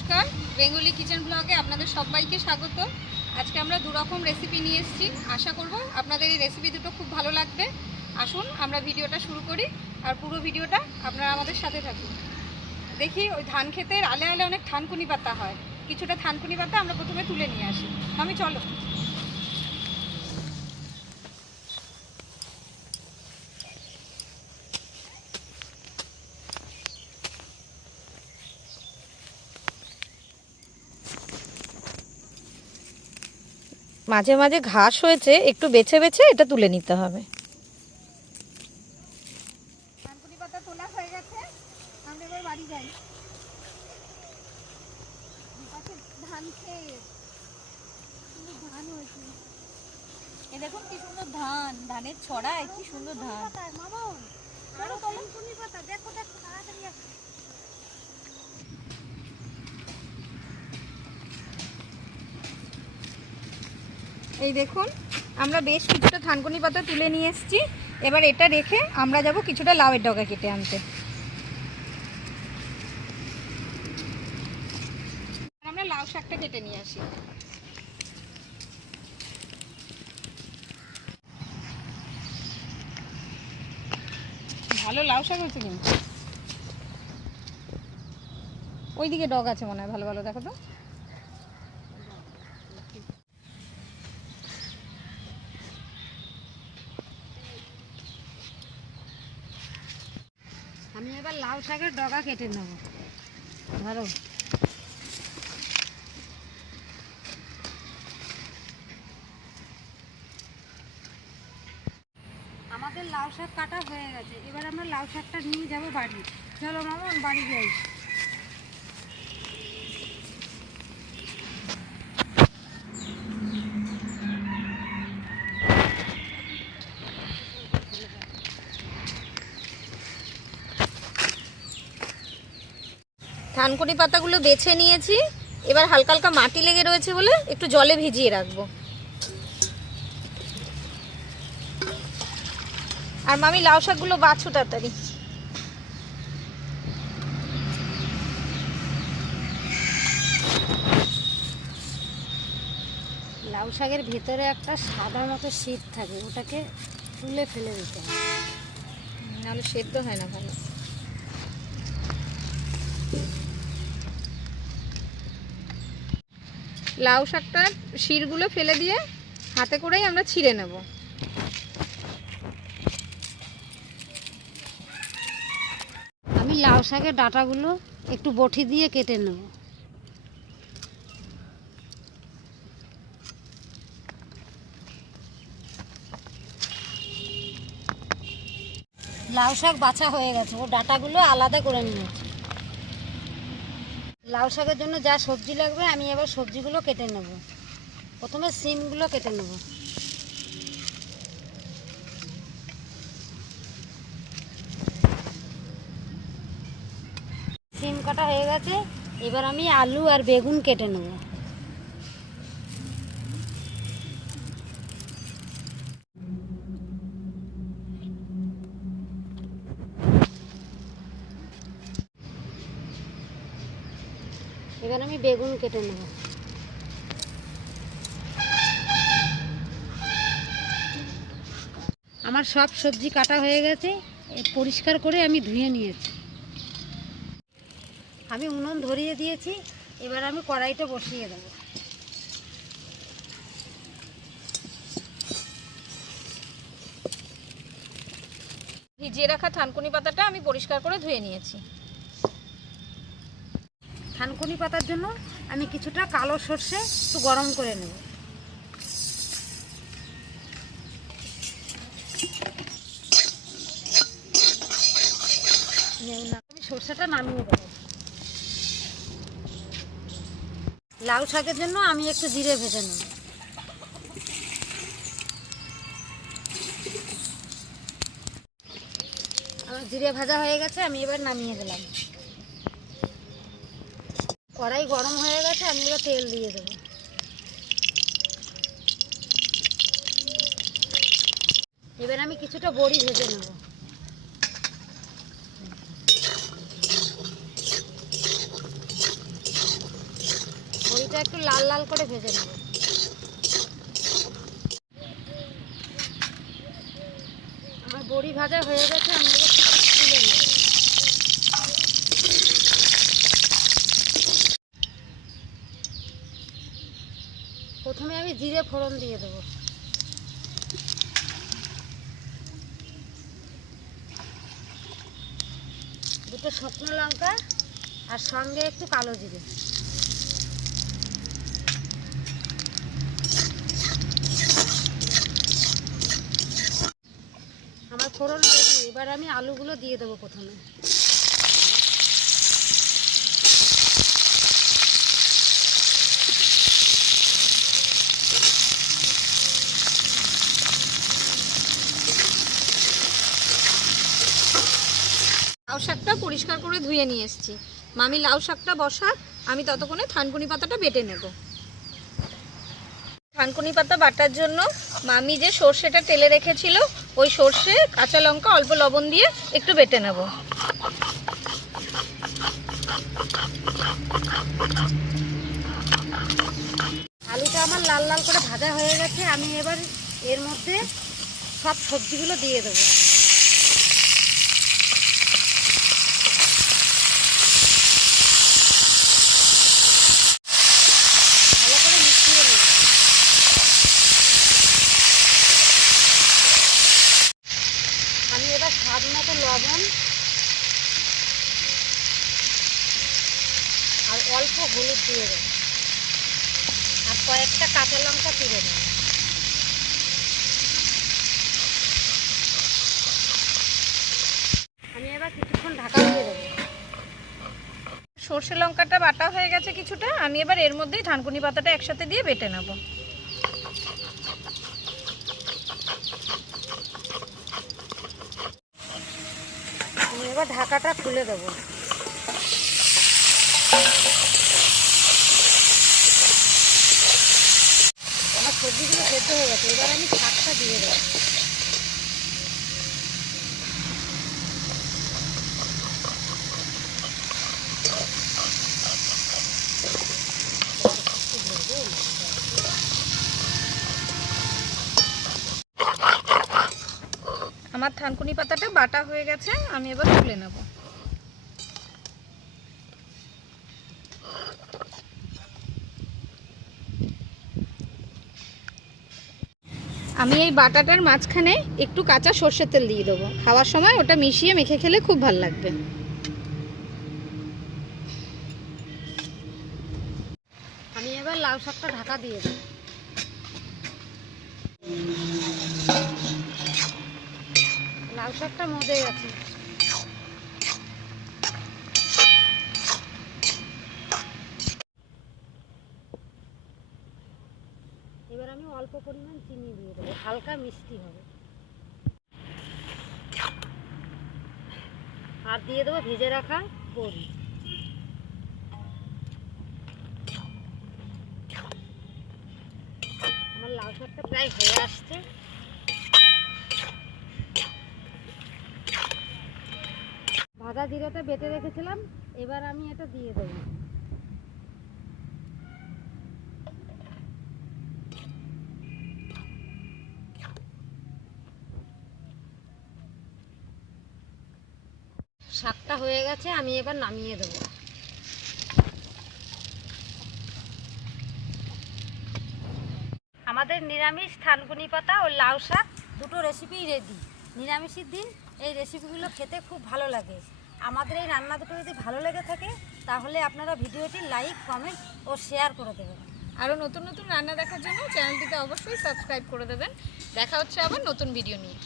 নমস্কার, Bengali kitchen ব্লগে আপনাদের সবাইকে স্বাগত। আজকে আমরা দুরকম রেসিপি নিয়ে এসেছি। আশা করব আপনাদের এই রেসিপি দুটো খুব ভালো লাগবে। আসুন, আমরা ভিডিওটা শুরু করি আর পুরো ভিডিওটা আপনারা আমাদের সাথে থাকুন। দেখি, ওই ধান ক্ষেতের আলে আলে অনেক থানকুনি পাতা হয়। কিছুটা থানকুনি পাতা আমরা প্রথমে তুলে নিয়ে আসি। আমি, চলো। মাঝে মাঝে ঘাস হয়েছে একটু বেছে বেছে এটা তুলে নিতে হবে থানকুনি পাতা তোলা হয়ে গেছে আমরা এবার বাড়ি যাই দুপাশে ধান খেয়ে সুন্দর ধান হয়েছে এ দেখুন কি সুন্দর ধান ধানের ছড়ায় কি সুন্দর ধান দেখো দেখো তাড়াতাড়ি এই দেখুন, আমরা বেশ কিছুটা থানকুনি পাতা তুলে নিয়ে এসেছি। এবার এটা রেখে আমরা যাব কিছুটা লাউয়ের ডগা কেটে আনতে। আমরা লাউ শাকটা কেটে নিয়ে আসি। ভালো লাউ শাক হয়েছে কিন্তু। ওইদিকে ডগ আছে মনে হয়, ভালো ভালো, দেখো তো আমি এবার লাউ শাকের ডগা কেটে নেব। ধরো। আমাদের লাউ শাক কাটা হয়ে গেছে। এবার আমরা লাউ শাকটা নিয়ে যাব বাড়ি। চলো মামন বাড়ি যাই। থানকুনি পাতাগুলো বেছে নিয়েছি। এবার হালকা হালকা মাটি লেগে রয়েছে বলে একটু জলে ভিজিয়ে রাখব। আর মামি লাউ শাকগুলো বাছো তাড়াতাড়ি। লাউ শাকের ভেতরে একটা সাদা মতো শীত থাকে ওটাকে তুলে ফেলে দিতে হবে। নাহলে সেদ্ধ হয় না ভালো। লাউ শাকটার শিরগুলো ফেলে দিয়ে হাতে করেই আমরা ছিঁড়ে নেব। আমি লাউ শাকের ডাঁটাগুলো একটু বটি দিয়ে কেটে নেব। লাউ শাক বাছা হয়ে গেছে, ও ডাঁটাগুলো আলাদা করে নিয়েছি। লাউ শাকের জন্য যা সবজি লাগবে, আমি এবার সবজিগুলো কেটে নেব। প্রথমে সিমগুলো কেটে নেব। সিম কাটা হয়ে গেছে, এবার আমি আলু আর বেগুন কেটে নেব। এবার আমি বেগুন কেটে নেব। আমার সব সবজি কাটা হয়ে গেছে পরিষ্কার করে আমি ধুয়ে নিয়েছি। আমি উনুন ধরিয়ে দিয়েছি, এবার আমি কড়াইটা বসিয়ে দেবো। ভিজিয়ে রাখা থানকুনি পাতাটা আমি পরিষ্কার করে ধুয়ে নিয়েছি। থানকুনি পাতার জন্য আমি কিছুটা কালো সর্ষে একটু গরম করে নেব। আমি সর্ষেটা নামিয়ে দেবো লাউ শাকের জন্য আমি একটু জিরে ভেজে নেব। জিরে ভাজা হয়ে গেছে, আমি এবার নামিয়ে দিলাম। কড়াই গরম হয়ে গেছে, আমি এবার তেল দিয়ে দেবো। এবার আমি কিছুটা বড়ি ভেজে নেব। বড়িটা একটু লাল লাল করে ভেজে নেব। আমার বড়ি ভাজা হয়ে গেছে, আমি এবার তুলে নেব প্রথমে আমি জিরে ফোড়ন দিয়ে দেবো। দুটো শুকনো লঙ্কা আর সঙ্গে একটু কালো জিরে। আমার ফোড়ন এবার আমি আলুগুলো দিয়ে দেবো প্রথমে। লাউ শাকটা পরিষ্কার করে ধুয়ে নিয়ে এসেছি। মামি লাউ শাকটা বসাক, আমি ততক্ষণে থানকুনি পাতাটা বেটে নেব। থানকুনি পাতা বাটার জন্য মামি যে সর্ষেটা তেলে রেখেছিল, ওই সর্ষে, কাঁচা লঙ্কা, অল্প লবণ দিয়ে একটু বেটে নেব। আলুটা আমার লাল লাল করে ভাজা হয়ে গেছে, আমি এবার এর মধ্যে সব সবজিগুলো দিয়ে দেবো ভালো করে মিশিয়ে নেব আমি এবার স্বাদ মতো লবণ আর অল্প হলুদ দিয়ে দেবো আর কয়েকটা কাঁচা লঙ্কা তুলে দেবো আমি এবার কিছুক্ষণ ঢাকা দিয়ে দেবো। সর্ষে লঙ্কাটা বাটা হয়ে গেছে কিছুটা, আমি এবার এর মধ্যেই থানকুনি পাতাটা একসাথে দিয়ে বেটে নেব। আমি এবার ঢাকাটা খুলে দেবো আমার সবজিগুলো সেদ্ধ হয়ে গেছে, এবার আমি শাকটা দিয়ে দেবো। আমার থানকুনি পাতাটা বাটা হয়ে গেছে, আমি এবার তুলে নেব। আমি এই বাটাটার মাঝখানে একটু কাঁচা সর্ষের তেল দিয়ে দেবো। খাওয়ার সময় ওটা মিশিয়ে মেখে খেলে খুব ভালো লাগবে। আমি এবার লাউ শাকটা ঢাকা দিয়ে দেবো। লাউ শাকটা মজে গেছে এবার আমি অল্প পরিমাণ চিনি দিয়ে দেবো, হালকা মিষ্টি হবে। আর দিয়ে দেবো ভেজে রাখা বড়ি আমার লাউ শাকটা প্রায় হয়ে আসছে। ভাজা জিরাটা বেটে রেখেছিলাম, এবার আমি এটা দিয়ে দেবো। শাকটা হয়ে গেছে, আমি এবার নামিয়ে দেবো। আমাদের নিরামিষ থানকুনি পাতা ও লাউ শাক দুটো রেসিপিই রেডি নিরামিষের দিন এই রেসিপিগুলো খেতে খুব ভালো লাগে। আমাদের এই রান্না দুটো যদি ভালো লেগে থাকে, তাহলে আপনারা ভিডিওটি লাইক কমেন্ট ও শেয়ার করে দেবেন। আরও নতুন নতুন রান্না দেখার জন্য চ্যানেলটিতে অবশ্যই সাবস্ক্রাইব করে দেবেন। দেখা হচ্ছে আবার নতুন ভিডিও নিয়ে।